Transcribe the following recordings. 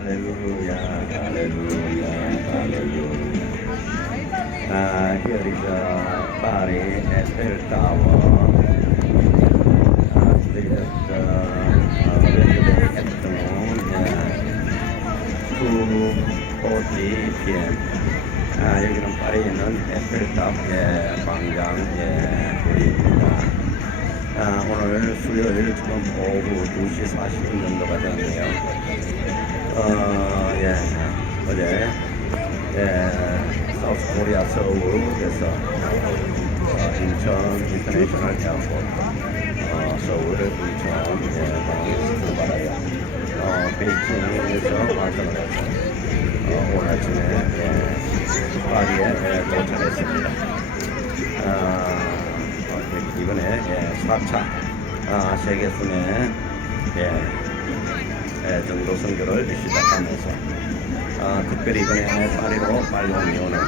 Hallelujah, hallelujah, hallelujah. Uh, here is a body at. Uh, uh, uh, uh, 2.40 p.m. 아, 여기는 파리에 있는 에펠탑 예, 광장 예, 거리입니다. 아, 오늘 수요일 지금 오후 2시 40분 정도가 되는데요. 어, 예, 어제, 예, 사우스 코리아 서울에서 어, 인천 인터내셔널 에어포트, 어, 서울, 인천, 예, 출발하여, 어, 베이징에서 완성을 해서, 어, 오늘 아침에, 예, 파리에 예, 도착했습니다. 아, 어, 이번에 예, 4차 아, 세계순회 예, 예, 전도 선교를 시작하면서 아, 특별히 이번에 파리로 빨리 온 이유는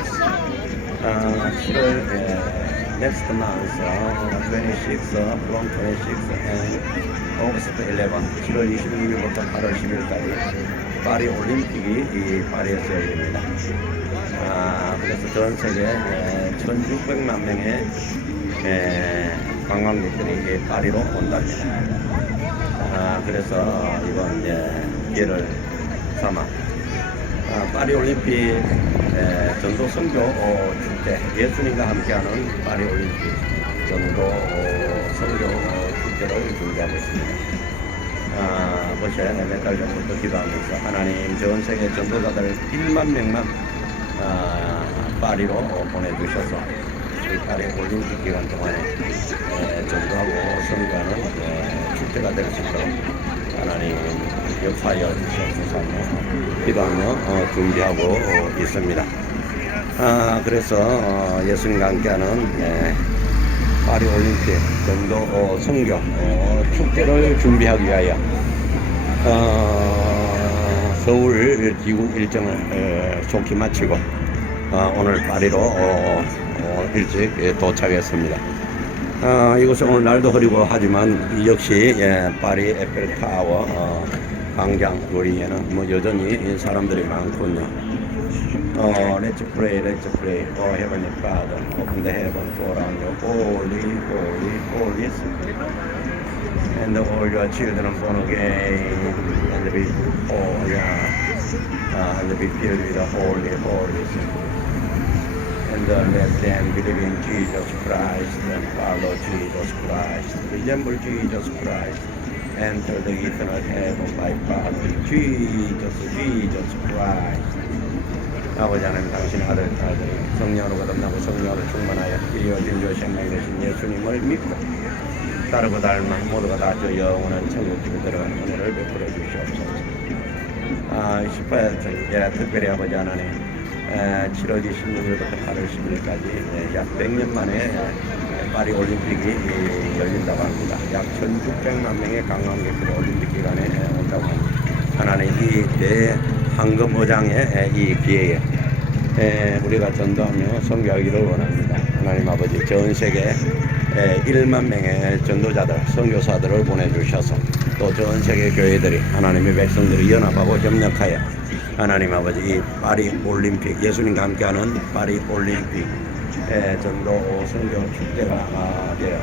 아, 7월 예, next month, uh, 26, uh, from 26 and August 11, 7월 26일부터 8월 10일까지 파리 올림픽이 이 파리에서 열립니다. 아, 그래서 전 세계 에, 1,600만 명의 에, 관광객들이 이 파리로 온답니다. 아, 그래서 이번 이제 기회를 삼아 아, 파리 올림픽 에, 전도 선교 어, 축제 예수님과 함께하는 파리 올림픽 전도 어, 선교 어, 축제를 준비하고 있습니다. 아, 벌써 몇 달 전부터 기도하면서 하나님 전 세계 전도자들 1만 명만 아, 파리로 보내주셔서 이 파리 올림픽 기간 동안에 에, 전도하고 에, 축제가 될 수 있도록 하나님 역사하여 주셔서 기도하며 어, 준비하고 어, 있습니다. 아, 그래서 어, 예수님과 함께하는 예, 파리 올림픽 전도 어, 선교 어, 축제를 준비하기 위하여 어, 서울 귀국 일정을 에, 좋게 마치고 어, 오늘 파리로 일찍 예, 도착했습니다. 어, 이곳은 오늘 날도 흐리고 하지만 역시 예, 파리 에펠 타워 어, 광장 거리에는 뭐 여전히 사람들이 많군요. 어, let's pray, let's pray. Oh, Heavenly Father, open the heaven pour on your holy, holy, holy Spirit. And all your children born again, and be, oh, yeah, uh, and be filled with the holy, holy Spirit. And uh, let them believe in Jesus Christ and follow Jesus Christ. Resemble Jesus Christ. Enter the eternal heaven by following Jesus, Jesus Christ. 아버지 하나님 당신의 아들, 아들 성령으로 거듭나고 성령으로 충만하여 이어 진료 생명이 되신 예수님을 믿고 따르고 닮아 모두가 다 저 영원한 천국집에 들어가는 은혜를 베풀어 주시옵소서. 아, 18일, 예, 특별히 아버지 하나님, 에, 7월 26일부터 8월 10일까지 예, 약 100년 만에 예, 파리 올림픽이 예, 열린다고 합니다. 약 1,600만 명의 관광객들이 올림픽 기간에 예, 온다고 합니다. 황금 의장의 예, 이 기회에 에, 우리가 전도하며 선교하기를 원합니다. 하나님 아버지 전 세계 에, 1만 명의 전도자들, 선교사들을 보내주셔서 또 전 세계 교회들이 하나님의 백성들이 연합하고 협력하여 하나님 아버지 이 파리 올림픽 예수님과 함께하는 파리 올림픽 에, 전도 선교 축제가 아, 되어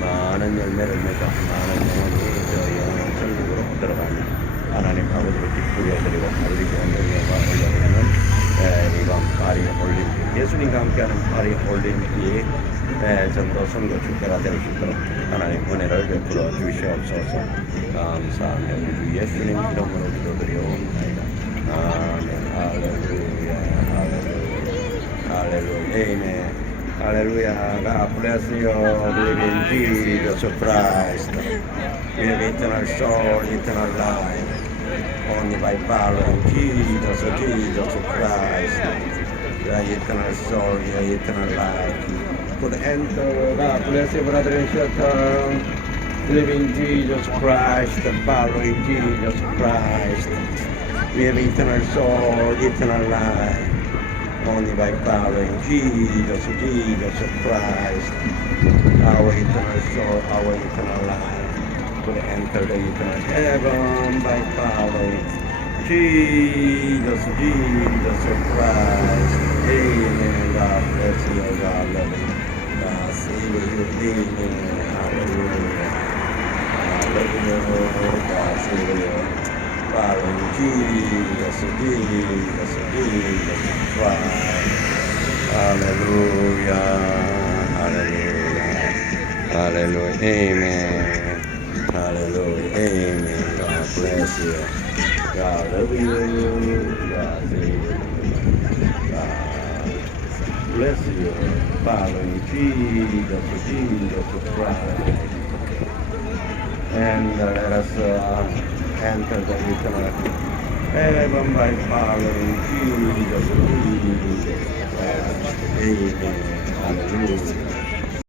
많은 열매를 맺어 많은 영혼이 저 영원 천국으로 들어가니 하나님 아버지를 기쁘게 해드리고 우리 교회가 올려드리는 에, 이번 파리 올림픽 예수님과 함께하는 파리 올림픽 에, 전도 선교 축제가 될 수 있도록 하나님 은혜를 베풀어 주시옵소서. 주 예수님 이름으로 기도드리옵나이다 Amen. Hallelujah. God bless you. Believe in Jesus Christ. have eternal soul, eternal life. Only by power of Jesus, Jesus Christ. Your eternal soul, your eternal life. Could enter. God bless you, brother and sister. Believe in Jesus Christ. Following Jesus Christ. We have eternal soul, eternal life. Only by following Jesus, Jesus Christ, our eternal soul, our eternal life, could enter the eternal heaven by following Jesus, Jesus Christ. Amen. God bless you. God love you. God save you. Amen. Hallelujah. Hallelujah. God save you. Follow Jesus, Jesus, Jesus Christ. Hallelujah. Hallelujah. Hallelujah. Amen. Hallelujah. Amen. God bless you. God love you. God save you. God bless you. Following Jesus, Jesus Christ. And uh, let us uh, enter the eternal heaven by following Jesus, Jesus Christ. Amen. Hallelujah.